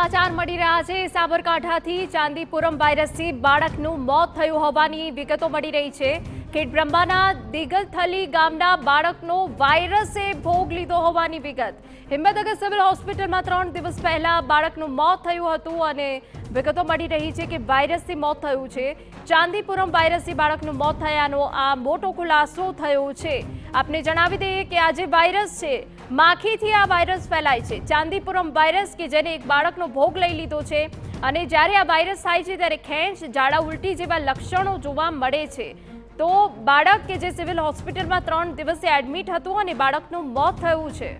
સમાચાર મળી રહ્યા છે સાબરકાંઠાથી ચાંદીપુરમ વાયરસથી બાળકનું મોત થયું હોવાની વિગતો મળી રહી છે। ખેડબ્રહ્માના દિગલથલી ગામના બાળકનો વાયરસે ભોગ લીધો હોવાની વિગત। હિંમતનગર સિવિલ હોસ્પિટલમાં 3 દિવસ પહેલા બાળકનું મોત થયું હતું અને વિગતો મળી રહી છે કે વાયરસથી મોત થયું છે। ચાંદીપુરમ વાયરસથી બાળકનું મોત થયાનો આ મોટો ખુલાસો થયો છે। આપને જણાવી દઈએ કે આ જે વાયરસ છે માખીથી આ વાયરસ ફેલાય છે। ચાંદીપુરમ વાયરસ કે જેને એક બાળકનો ભોગ લઈ લીધો છે અને જ્યારે આ વાયરસ થાય છે ત્યારે ખેંચ, ઝાડા ઉલટી જેવા લક્ષણો જોવા મળે છે। તો બાળક કે જે સિવિલ હોસ્પિટલમાં 3 દિવસે એડમિટ હતું અને બાળકનું મોત થયું છે।